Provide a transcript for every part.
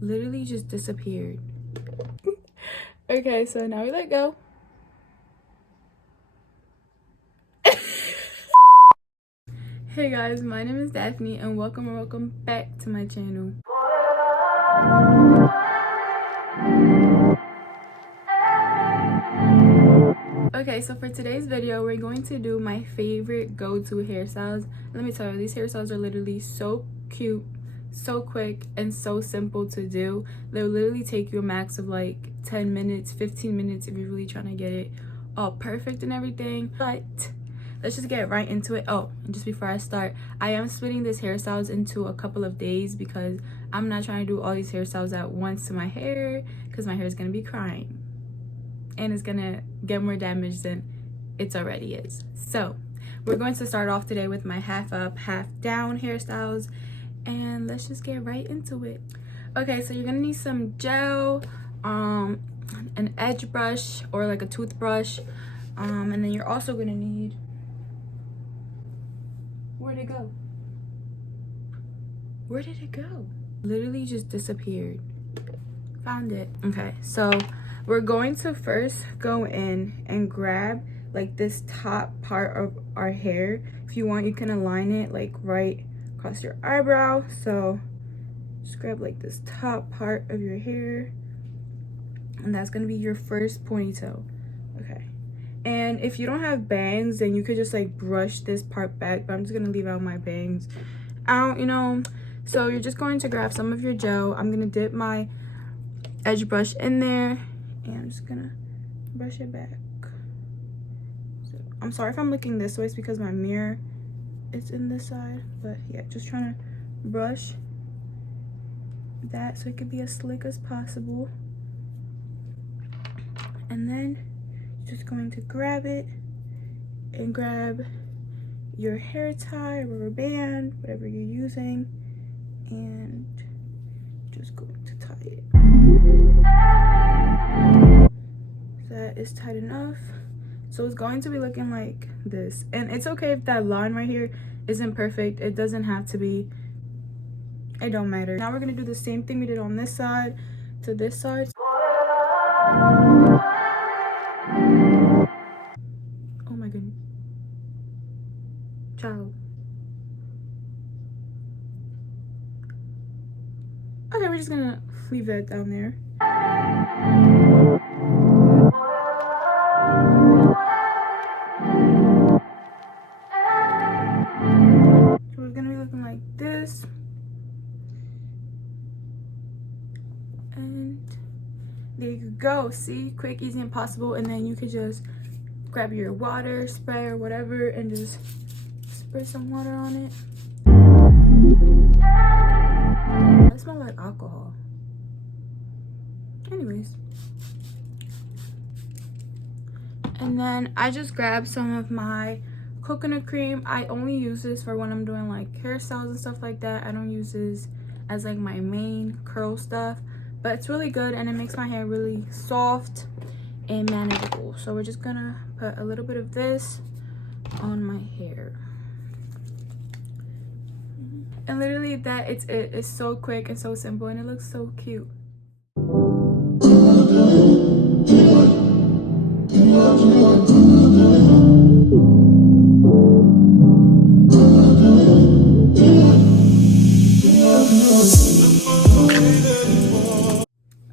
literally just disappeared. Okay, so now we let go. Hey guys, my name is Daphne and welcome back to my channel. Okay, so for today's video, we're going to do my favorite go-to hairstyles. Let me tell you, these hairstyles are literally so cute, so quick, and so simple to do. They'll literally take you a max of like 10 minutes, 15 minutes if you're really trying to get it all perfect and everything. But let's just get right into it. Oh, and just before I start, I am splitting this hairstyles into a couple of days because I'm not trying to do all these hairstyles at once to my hair because my hair is going to be crying and it's gonna get more damage than it already is. So we're going to start off today with my half up, half down hairstyles, and let's just get right into it. Okay, so you're gonna need some gel, an edge brush or like a toothbrush, and then you're also gonna need, where'd it go? Where did it go? Literally just disappeared. Found it. Okay, so we're going to first go in and grab like this top part of our hair. If you want, you can align it like right across your eyebrow. So just grab like this top part of your hair, and that's gonna be your first ponytail. Okay, and if you don't have bangs, then you could just like brush this part back, but I'm just gonna leave out my bangs out, you know. So you're just going to grab some of your gel. I'm gonna dip my edge brush in there and I'm just gonna brush it back. So, I'm sorry if I'm looking this way, it's because my mirror is in this side, but yeah, just trying to brush that so it could be as slick as possible. And then you're just going to grab it and grab your hair tie, rubber band, whatever you're using, and just going to tie it. That is tight enough. So it's going to be looking like this, and it's okay if that line right here isn't perfect. It doesn't have to be. It don't matter. Now we're gonna do the same thing we did on this side to this side. Oh my goodness, child. Okay, we're just gonna leave that down there. So it's gonna be looking like this. And there you go. See, quick, easy, and possible. And then you could just grab your water spray or whatever and just spray some water on it. That smells like alcohol. Anyways, and then I just grabbed some of my coconut cream. I only use this for when I'm doing like hairstyles and stuff like that. I don't use this as like my main curl stuff, but it's really good and it makes my hair really soft and manageable. So we're just gonna put a little bit of this on my hair, and literally that it's it. It's so quick and so simple, and it looks so cute.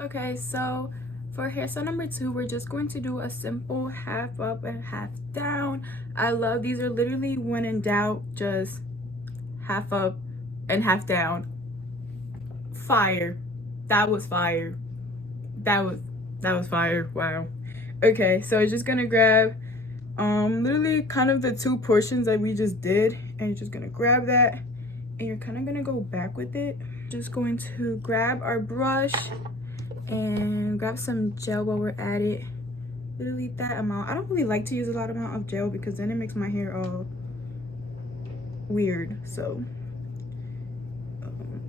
Okay, so for hairstyle number 2, we're just going to do a simple half up and half down. I love these. Are literally, when in doubt, just half up and half down. Fire. That was fire. That was fire. Wow. Okay, so I'm just gonna grab literally kind of the two portions that we just did, and you're just gonna grab that and you're kind of gonna go back with it. Just going to grab our brush and grab some gel while we're at it. Literally that amount. I don't really like to use a lot amount of gel because then it makes my hair all weird. So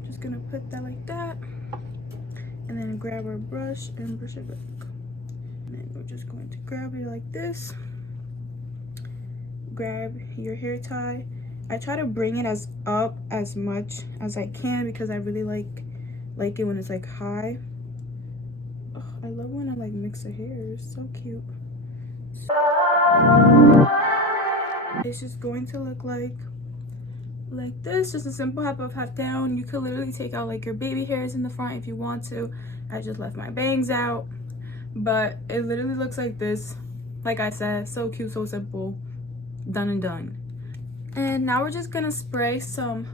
just gonna put that like that, and then grab our brush and brush it back. And then we're just going to grab it like this. Grab your hair tie. I try to bring it as up as much as I can because I really like like it when it's like high. Oh, I love when I like mix the hair. It's so cute. It's just going to look like this, just a simple half down. You could literally take out like your baby hairs in the front if you want to. I just left my bangs out, but it literally looks like this. Like I said, so cute, so simple, done and done. And now we're just gonna spray some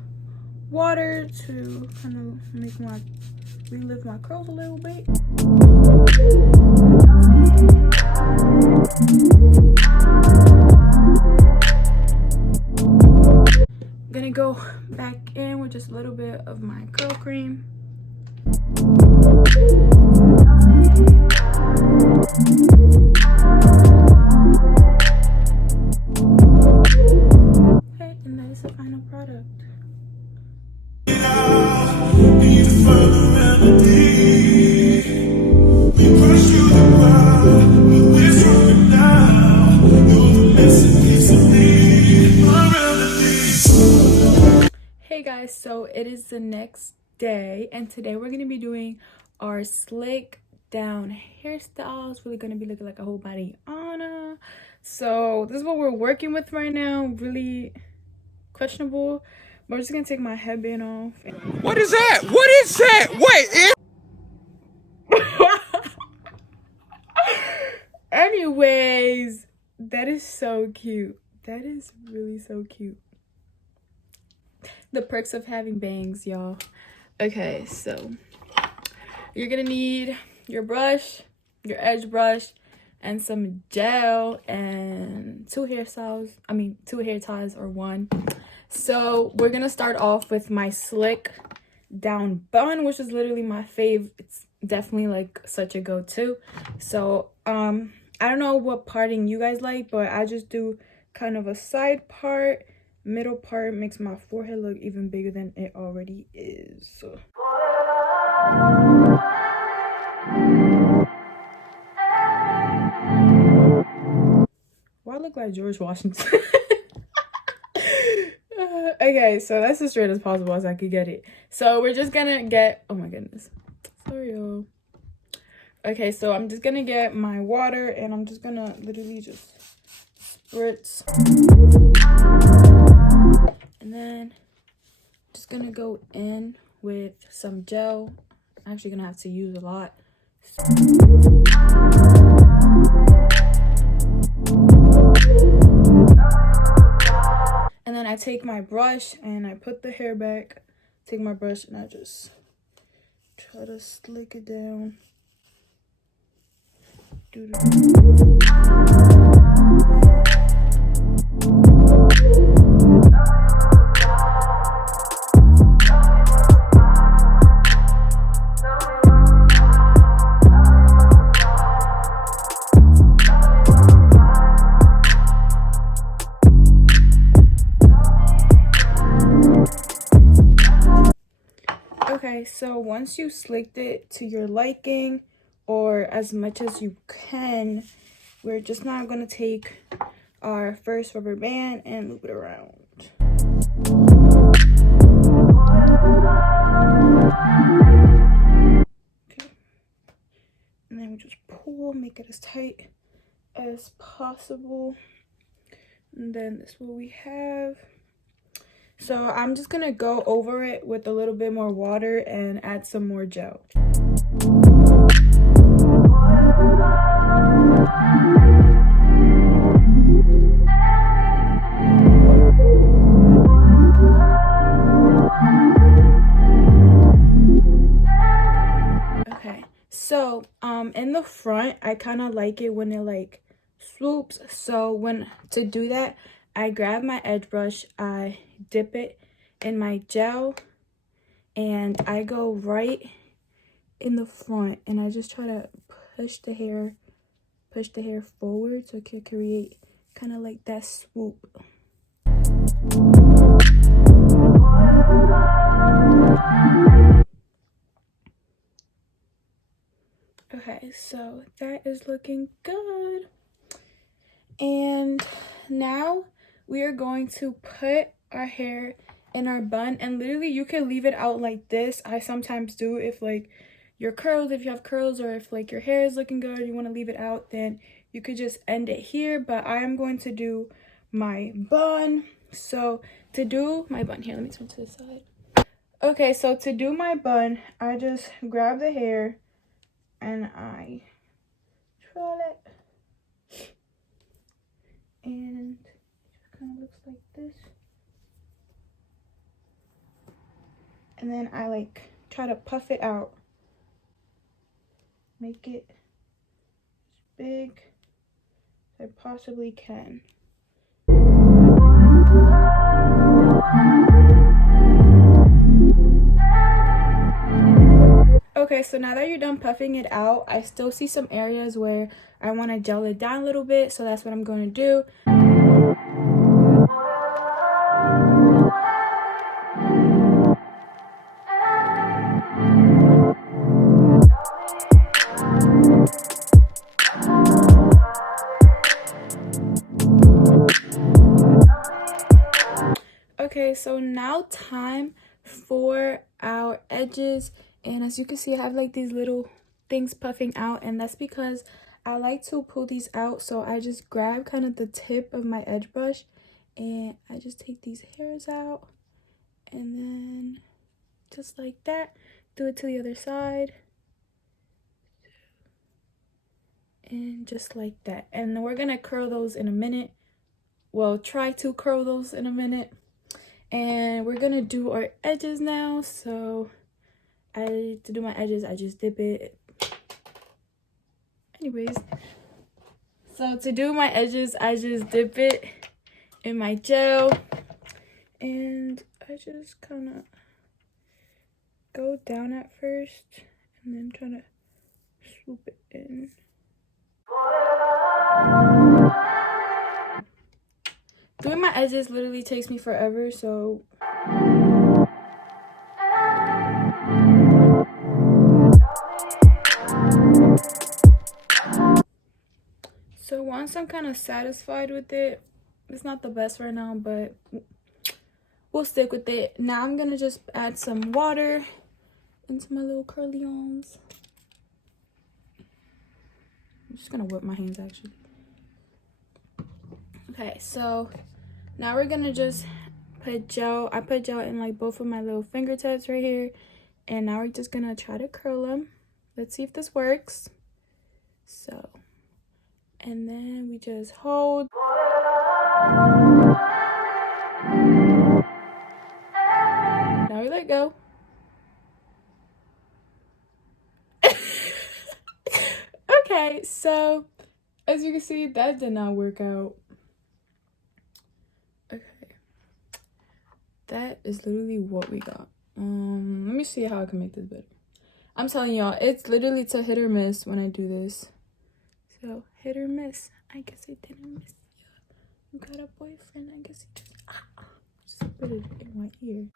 water to kind of make relive my curls a little bit. Gonna go back in with just a little bit of my curl cream. Okay, and that is the final product. Hey guys, so it is the next day, and today we're gonna be doing our slick down hairstyles. Really gonna be looking like a whole body Anna. So this is what we're working with right now. Really questionable, but I'm just gonna take my headband off. What is that? What is that? Wait, Anyways, that is so cute. That is really so cute. The perks of having bangs, y'all. Okay, so you're gonna need your brush, your edge brush, and some gel, and two hair ties or one. So we're gonna start off with my slick down bun, which is literally my fave. It's definitely like such a go-to. So I don't know what parting you guys like, but I just do kind of a side part. Middle part makes my forehead look even bigger than it already is. Why I look like George Washington? Okay, so that's as straight as possible as I could get it. So we're just gonna get, oh my goodness, sorry y'all. Okay, so I'm just gonna get my water, and I'm just gonna literally just spritz, and then just gonna go in with some gel. I'm actually gonna have to use a lot. And then I take my brush and I put the hair back, take my brush, and I just try to slick it down. Okay, so once you slicked it to your liking, or as much as you can, we're just now going to take our first rubber band and loop it around. Okay. And then we just pull, make it as tight as possible. And then this is what we have. So I'm just gonna go over it with a little bit more water and add some more gel. Okay, so in the front, I kind of like it when it like swoops. So to do that, I grab my edge brush, I dip it in my gel, and I go right in the front, and I just try to push the hair forward so it can create kind of like that swoop. Okay, so that is looking good. And now we are going to put our hair in our bun, and literally you can leave it out like this. I sometimes do if like your curls, if you have curls, or if like your hair is looking good, you want to leave it out, then you could just end it here. But I am going to do my bun. So to do my bun, here, let me turn to the side. Okay, so to do my bun, I just grab the hair and I twirl it, and it kind of looks like this. And then I like try to puff it out, make it as big as I possibly can. Okay, so now that you're done puffing it out, I still see some areas where I want to gel it down a little bit, so that's what I'm going to do. Okay, so now time for our edges, and as you can see I have like these little things puffing out, and that's because I like to pull these out. So I just grab kind of the tip of my edge brush and I just take these hairs out, and then just like that, do it to the other side, and just like that. And we're gonna curl those in a minute, well, try to curl those in a minute. And we're gonna do our edges now. So to do my edges, I just dip it. Anyways, so to do my edges, I just dip it in my gel, and I just kind of go down at first and then try to swoop it in. Doing my edges literally takes me forever, so once I'm kind of satisfied with it, it's not the best right now, but we'll stick with it. Now I'm gonna just add some water into my little curly arms. I'm just gonna whip my hands actually. Okay, so now we're gonna just put gel. I put gel in like both of my little fingertips right here, and now we're just gonna try to curl them. Let's see if this works. So, and then we just hold. Now we let go. Okay, so as you can see, that did not work out. Okay, that is literally what we got. Let me see how I can make this better. I'm telling y'all, it's literally to hit or miss when I do this. So hit or miss. I guess I didn't miss. You got a boyfriend? I guess he just put it in my ear.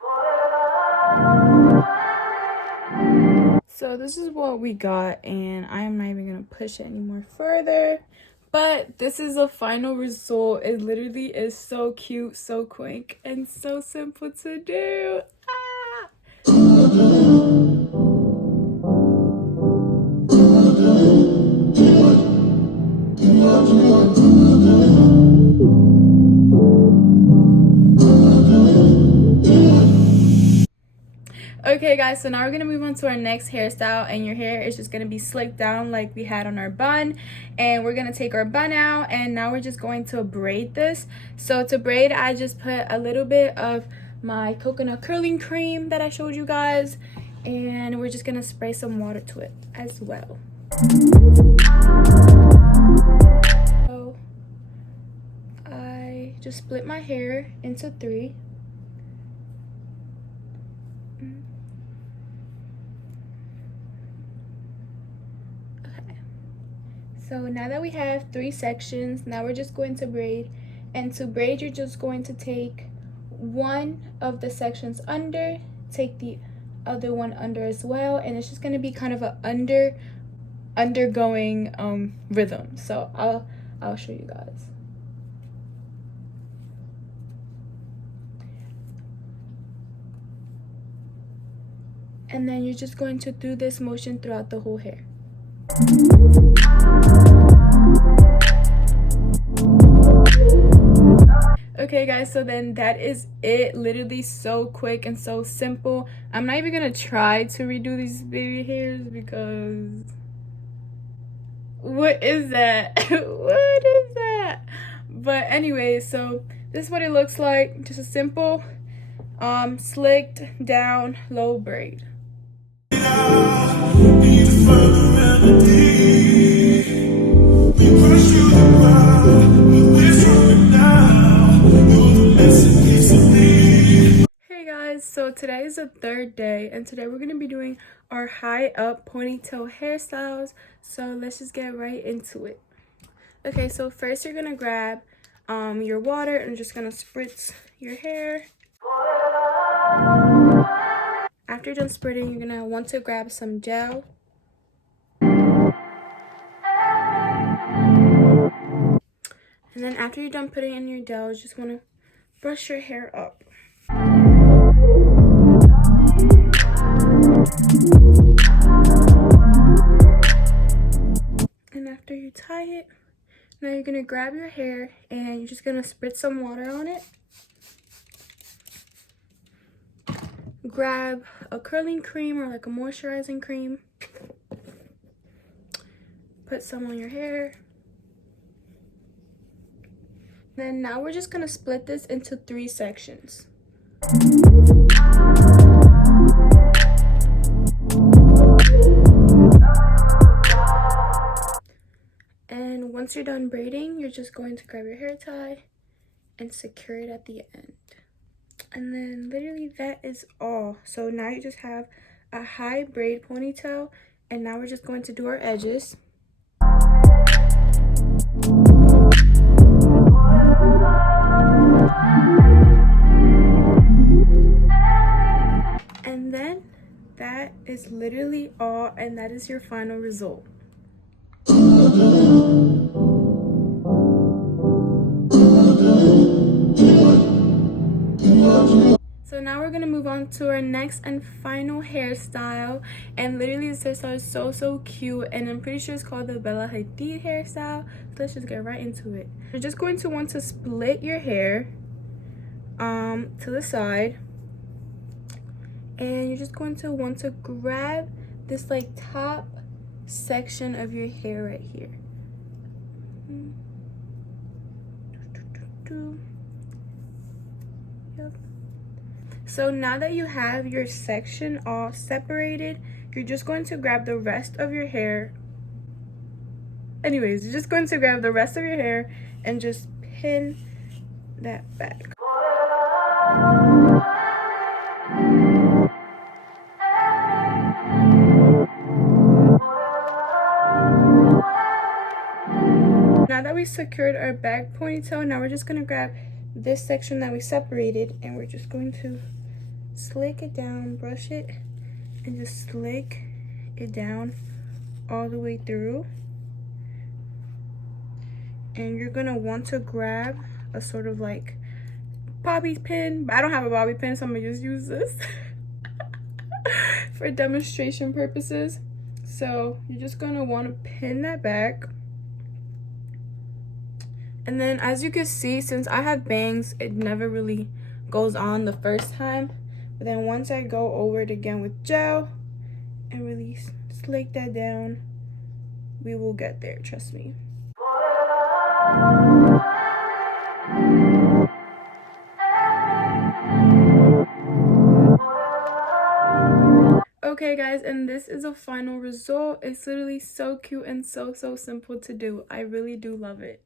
So this is what we got, and I am not even gonna push it anymore further. But this is the final result. It literally is so cute, so quick, and so simple to do. Okay guys, so now we're gonna move on to our next hairstyle, and your hair is just gonna be slicked down like we had on our bun. And we're gonna take our bun out, and now we're just going to braid this. So to braid, I just put a little bit of my coconut curling cream that I showed you guys, and we're just gonna spray some water to it as well. So I just split my hair into 3. So now that we have 3 sections, now we're just going to braid. And to braid, you're just going to take one of the sections under, take the other one under as well, and it's just going to be kind of a undergoing rhythm. So I'll show you guys. And then you're just going to do this motion throughout the whole hair. Okay guys, so then that is it. Literally so quick and so simple. I'm not even gonna try to redo these baby hairs because what is that? What is that? But anyway, so this is what it looks like. Just a simple slicked down low braid. Hey guys, so today is the third day and today we're going to be doing our high up ponytail hairstyles. So let's just get right into it. Okay, so first you're going to grab your water and just going to spritz your hair. After you're done spreading, you're going to want to grab some gel. And then after you're done putting in your gel, you just want to brush your hair up. And after you tie it, now you're going to grab your hair and you're just going to spritz some water on it. Grab a curling cream or like a moisturizing cream. Put some on your hair. Then now we're just going to split this into 3 sections. And once you're done braiding, you're just going to grab your hair tie and secure it at the end. And then literally that is all. So now you just have a high braid ponytail, and now we're just going to do our edges. And then that is literally all, and that is your final result. So now we're gonna move on to our next and final hairstyle, and literally this hairstyle is so cute, and I'm pretty sure it's called the Bella Hadid hairstyle. So let's just get right into it. You're just going to want to split your hair to the side, and you're just going to want to grab this like top section of your hair right here. Yep. So now that you have your section all separated, you're just going to grab the rest of your hair. Anyways, you're just going to grab the rest of your hair and just pin that back. Now that we secured our back ponytail, now we're just going to grab this section that we separated and we're just going to slick it down, brush it, and just slick it down all the way through. And you're going to want to grab a sort of like bobby pin, but I don't have a bobby pin, so I'm going to just use this for demonstration purposes. So you're just going to want to pin that back. And then as you can see, since I have bangs, it never really goes on the first time. But then once I go over it again with gel and really slick that down, we will get there, trust me. Okay guys, and this is a final result. It's literally so cute and so simple to do. I really do love it.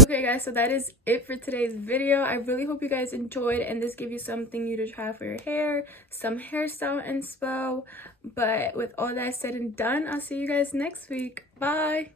Okay guys, so that is it for today's video. I really hope you guys enjoyed and this gave you something new to try for your hair, some hairstyle inspo. But with all that said and done, I'll see you guys next week. Bye.